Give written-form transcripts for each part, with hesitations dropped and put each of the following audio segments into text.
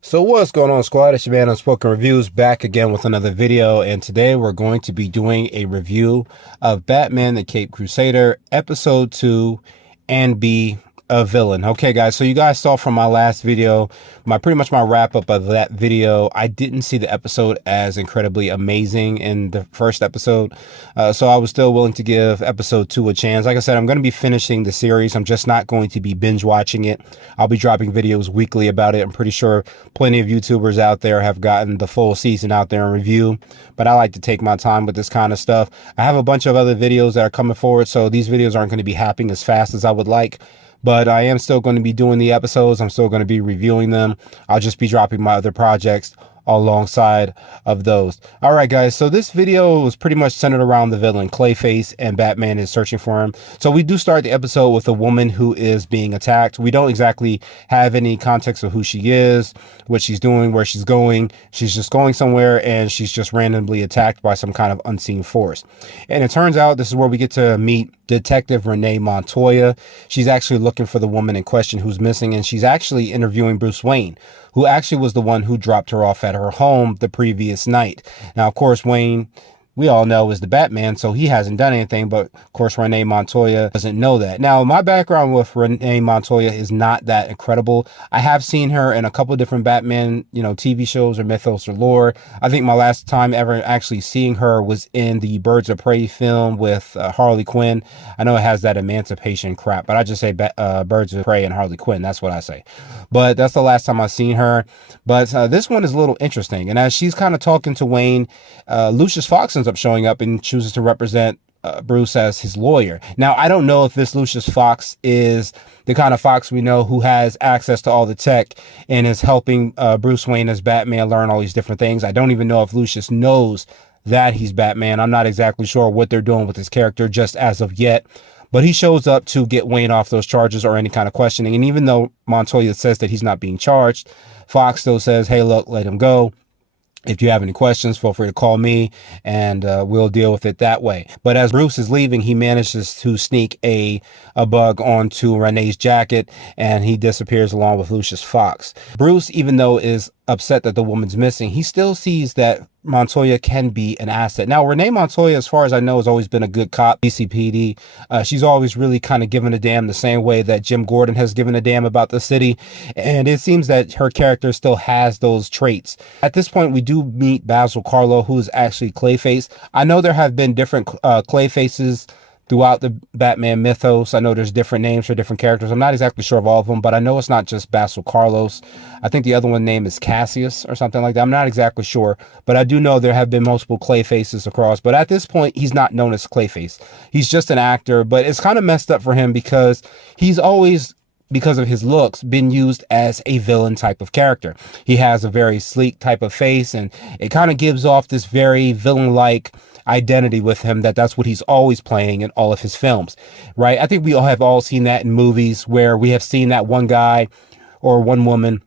So what's going on, squad? It's your man Unspoken Reviews, back again with another video, and today we're going to be doing a review of Batman the Caped Crusader episode 2 and be a villain. Okay guys, so you guys saw from my last video, pretty much my wrap up of that video. I didn't see the episode as incredibly amazing in the first episode, so I was still willing to give episode 2 a chance. Like I said, I'm going to be finishing the series. I'm just not going to be binge watching it. I'll be dropping videos weekly about it. I'm pretty sure plenty of YouTubers out there have gotten the full season out there in review, but I like to take my time with this kind of stuff. I have a bunch of other videos that are coming forward, so these videos aren't going to be happening as fast as I would like. But I am still going to be doing the episodes. I'm still going to be reviewing them. I'll just be dropping my other projects alongside of those. All right, guys. So this video was pretty much centered around the villain Clayface, and Batman is searching for him. So we do start the episode with a woman who is being attacked. We don't exactly have any context of who she is, what she's doing, where she's going. She's just going somewhere and she's just randomly attacked by some kind of unseen force. And it turns out this is where we get to meet Detective Renee Montoya. She's actually looking for the woman in question who's missing, and she's actually interviewing Bruce Wayne, who actually was the one who dropped her off at her home the previous night. Now, of course, Wayne, we all know, is the Batman, so he hasn't done anything, but of course Renee Montoya doesn't know that. Now, my background with Renee Montoya is not that incredible. I have seen her in a couple of different Batman, TV shows or mythos or lore. I think my last time ever actually seeing her was in the Birds of Prey film with Harley Quinn. I know it has that emancipation crap, but I just say Birds of Prey and Harley Quinn. That's what I say. But that's the last time I've seen her. But this one is a little interesting. And as she's kind of talking to Wayne, Lucius Fox ends up showing up and chooses to represent Bruce as his lawyer. Now, I don't know if this Lucius Fox is the kind of Fox we know who has access to all the tech and is helping Bruce Wayne as Batman learn all these different things. I don't even know if Lucius knows that he's Batman. I'm not exactly sure what they're doing with his character just as of yet. But he shows up to get Wayne off those charges or any kind of questioning. And even though Montoya says that he's not being charged, Fox still says, hey, look, let him go. If you have any questions, feel free to call me and we'll deal with it that way. But as Bruce is leaving, he manages to sneak a bug onto Renee's jacket and he disappears along with Lucius Fox. Bruce, even though is upset that the woman's missing, he still sees that Montoya can be an asset. Now, Renee Montoya, as far as I know, has always been a good cop, BCPD. She's always really kind of given a damn the same way that Jim Gordon has given a damn about the city. And it seems that her character still has those traits. At this point, we do meet Basil Karlo, who is actually Clayface. I know there have been different Clayfaces throughout the Batman mythos. I know there's different names for different characters. I'm not exactly sure of all of them, but I know it's not just Basil Carlos. I think the other one name is Cassius or something like that. I'm not exactly sure, but I do know there have been multiple Clayfaces across. But at this point, he's not known as Clayface. He's just an actor, but it's kind of messed up for him because he's always, because of his looks, been used as a villain type of character. He has a very sleek type of face, and it kind of gives off this very villain-like identity with him, that's what he's always playing in all of his films, right? I think we all have seen that in movies where we have seen that one guy or one woman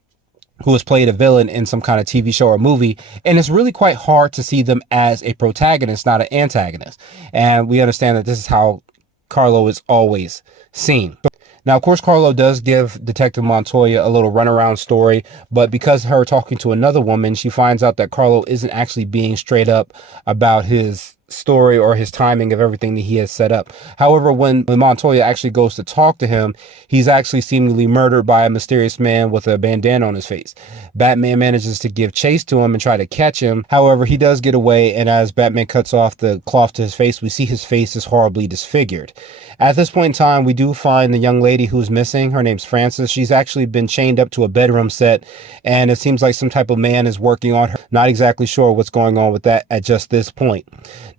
who has played a villain in some kind of TV show or movie, and it's really quite hard to see them as a protagonist, not an antagonist. And we understand that this is how Karlo is always seen. Now, of course, Karlo does give Detective Montoya a little runaround story, but because her talking to another woman, she finds out that Karlo isn't actually being straight up about his story or his timing of everything that he has set up. However, when Montoya actually goes to talk to him, he's actually seemingly murdered by a mysterious man with a bandana on his face. Batman manages to give chase to him and try to catch him. However, he does get away, and as Batman cuts off the cloth to his face, we see his face is horribly disfigured. At this point in time, we do find the young lady who's missing. Her name's Frances. She's actually been chained up to a bedroom set, and it seems like some type of man is working on her. Not exactly sure what's going on with that at just this point.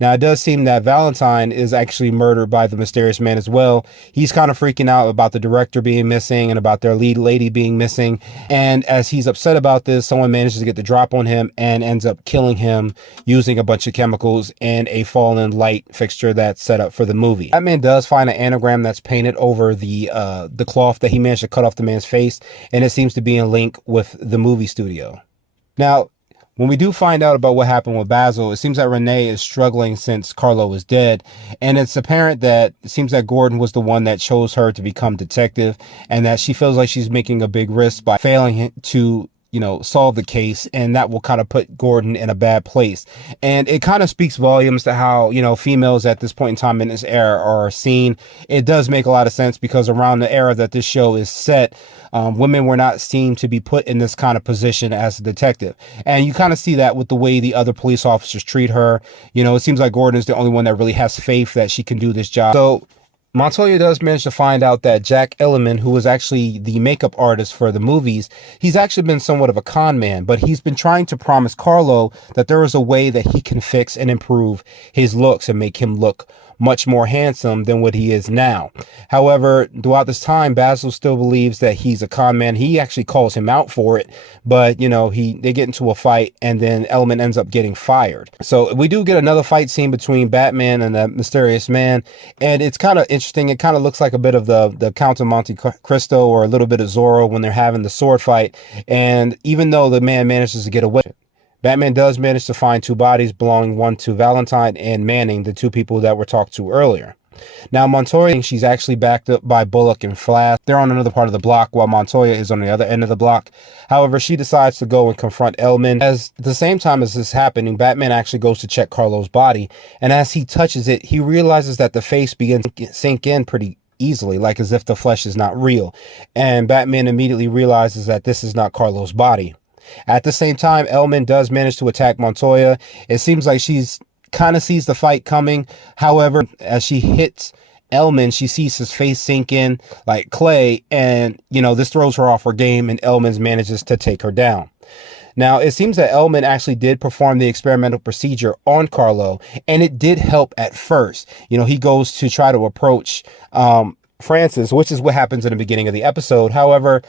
Now, it does seem that Valentine is actually murdered by the mysterious man as well. He's kind of freaking out about the director being missing and about their lead lady being missing. And as he's upset about this, someone manages to get the drop on him and ends up killing him using a bunch of chemicals and a fallen light fixture that's set up for the movie. Batman does find an anagram that's painted over the cloth that he managed to cut off the man's face, and it seems to be in link with the movie studio. Now, when we do find out about what happened with Basil, it seems that Renee is struggling since Karlo is dead. And it's apparent that it seems that Gordon was the one that chose her to become detective, and that she feels like she's making a big risk by failing to solve the case, and that will kind of put Gordon in a bad place. And it kind of speaks volumes to how, females at this point in time in this era are seen. It does make a lot of sense because around the era that this show is set, women were not seen to be put in this kind of position as a detective. And you kind of see that with the way the other police officers treat her. It seems like Gordon is the only one that really has faith that she can do this job. So Montoya does manage to find out that Jack Elliman, who was actually the makeup artist for the movies, he's actually been somewhat of a con man, but he's been trying to promise Carlo that there is a way that he can fix and improve his looks and make him look much more handsome than what he is now. However, throughout this time, Basil still believes that he's a con man. He actually calls him out for it, but they get into a fight, and then Elliman ends up getting fired. So we do get another fight scene between Batman and the mysterious man, and it's kind of interesting. It kind of looks like a bit of the Count of Monte Cristo or a little bit of Zorro when they're having the sword fight. And even though the man manages to get away, Batman does manage to find two bodies belonging, one to Valentine and Manning, the two people that were talked to earlier. Now, Montoya, she's actually backed up by Bullock and Flash. They're on another part of the block while Montoya is on the other end of the block. However, she decides to go and confront Elman. At the same time as this is happening, Batman actually goes to check Carlo's body. And as he touches it, he realizes that the face begins to sink in pretty easily, like as if the flesh is not real. And Batman immediately realizes that this is not Carlo's body. At the same time, Elman does manage to attack Montoya. It seems like she's kind of sees the fight coming. However, as she hits Elman, she sees his face sink in like clay, and this throws her off her game, and Elman manages to take her down. Now, it seems that Elman actually did perform the experimental procedure on Carlo, and it did help at first. He goes to try to approach Frances, which is what happens in the beginning of the episode. However,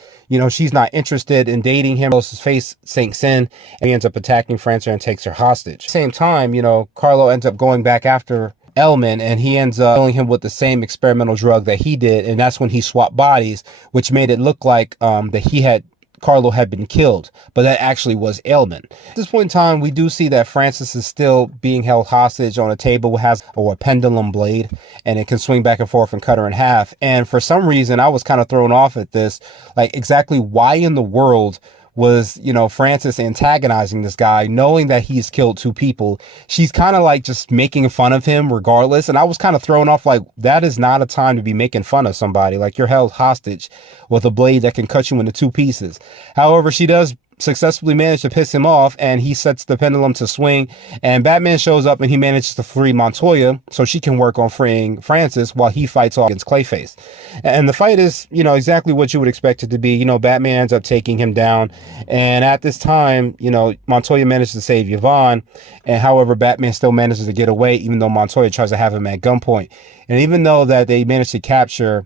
she's not interested in dating him. His face sinks in, and he ends up attacking Frances and takes her hostage. At the same time, Carlo ends up going back after Elman, and he ends up killing him with the same experimental drug that he did, and that's when he swapped bodies, which made it look like that Carlo had been killed, but that actually was Elman. At this point in time, we do see that Frances is still being held hostage on a table, has a pendulum blade, and it can swing back and forth and cut her in half. And for some reason, I was kind of thrown off at this, like exactly why in the world was, Frances antagonizing this guy, knowing that he's killed two people. She's kind of like just making fun of him regardless. And I was kind of thrown off, like, that is not a time to be making fun of somebody. Like, you're held hostage with a blade that can cut you into two pieces. However, she does successfully manage to piss him off, and he sets the pendulum to swing, and Batman shows up and he manages to free Montoya so she can work on freeing Frances while he fights off against Clayface. And the fight is, exactly what you would expect it to be. Batman ends up taking him down, and at this time, Montoya manages to save Yvonne, and however, Batman still manages to get away, even though Montoya tries to have him at gunpoint. And even though that they managed to capture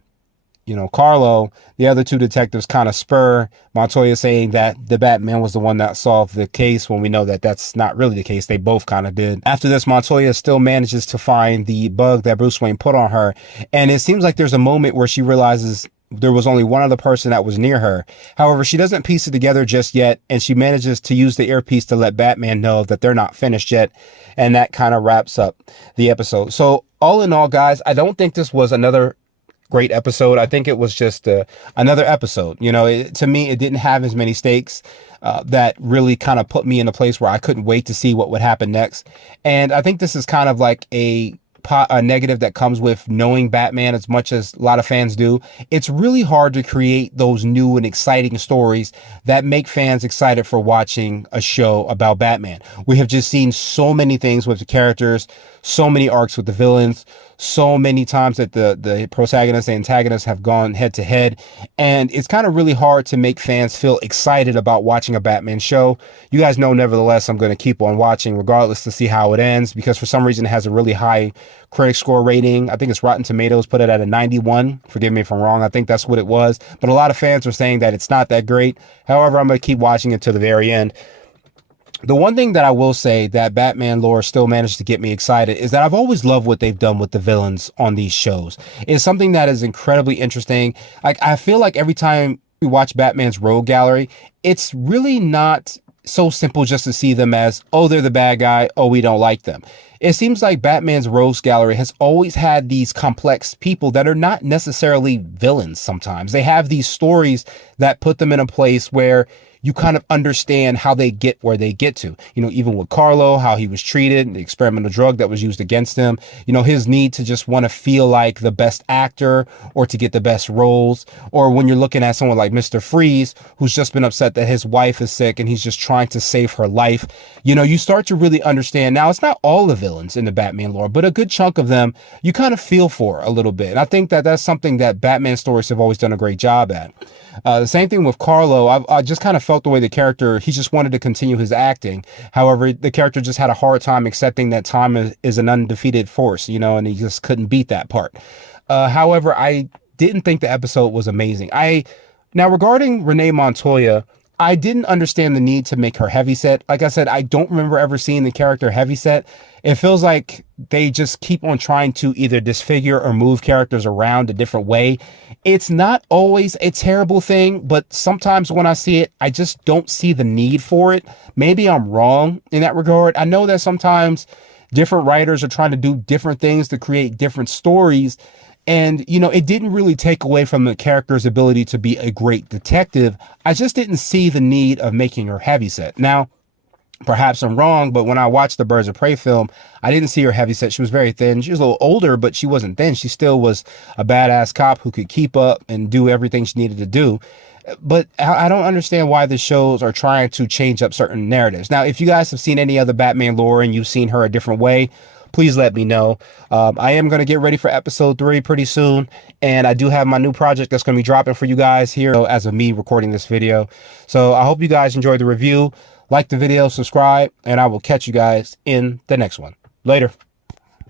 Carlo, the other two detectives kind of spur Montoya, saying that the Batman was the one that solved the case, when we know that that's not really the case. They both kind of did. After this, Montoya still manages to find the bug that Bruce Wayne put on her. And it seems like there's a moment where she realizes there was only one other person that was near her. However, she doesn't piece it together just yet, and she manages to use the earpiece to let Batman know that they're not finished yet. And that kind of wraps up the episode. So all in all, guys, I don't think this was another great episode. I think it was just another episode. To me, it didn't have as many stakes that really kind of put me in a place where I couldn't wait to see what would happen next. And I think this is kind of like a negative that comes with knowing Batman as much as a lot of fans do. It's really hard to create those new and exciting stories that make fans excited for watching a show about Batman. We have just seen so many things with the characters, so many arcs with the villains, so many times that the protagonists and antagonists have gone head to head. And it's kind of really hard to make fans feel excited about watching a Batman show. You guys know, nevertheless, I'm going to keep on watching regardless to see how it ends, because for some reason it has a really high critic score rating. I think it's Rotten Tomatoes put it at a 91. Forgive me if I'm wrong. I think that's what it was. But a lot of fans are saying that it's not that great. However, I'm going to keep watching it to the very end. The one thing that I will say that Batman lore still managed to get me excited is that I've always loved what they've done with the villains on these shows. It's something that is incredibly interesting. Like, I feel like every time we watch Batman's rogue gallery, it's really not so simple just to see them as, oh, they're the bad guy, oh, we don't like them. It seems like Batman's rogues gallery has always had these complex people that are not necessarily villains sometimes. They have these stories that put them in a place where you kind of understand how they get where they get to. You know, even with Carlo, how he was treated, the experimental drug that was used against him, you know, his need to just want to feel like the best actor or to get the best roles. Or when you're looking at someone like Mr. Freeze, who's just been upset that his wife is sick and he's just trying to save her life. You know, you start to really understand. Now, it's not all the villains in the Batman lore, but a good chunk of them you kind of feel for a little bit. And I think that that's something that Batman stories have always done a great job at. The same thing with Carlo. I just kind of felt the way the character, he just wanted to continue his acting. However, the character just had a hard time accepting that time is an undefeated force, you know, and he just couldn't beat that part. However, I didn't think the episode was amazing. Now, regarding Renee Montoya, I didn't understand the need to make her heavyset. Like I said, I don't remember ever seeing the character heavyset. It feels like they just keep on trying to either disfigure or move characters around a different way. It's not always a terrible thing, but sometimes when I see it, I just don't see the need for it. Maybe I'm wrong in that regard. I know that sometimes different writers are trying to do different things to create different stories. And, you know, it didn't really take away from the character's ability to be a great detective. I just didn't see the need of making her heavyset. Now, perhaps I'm wrong, but when I watched the Birds of Prey film, I didn't see her heavyset. She was very thin. She was a little older, but she wasn't thin. She still was a badass cop who could keep up and do everything she needed to do. But I don't understand why the shows are trying to change up certain narratives. Now, if you guys have seen any other Batman lore and you've seen her a different way, please let me know. I am going to get ready for episode 3 pretty soon. And I do have my new project that's going to be dropping for you guys here as of me recording this video. So I hope you guys enjoyed the review. Like the video, subscribe, and I will catch you guys in the next one. Later.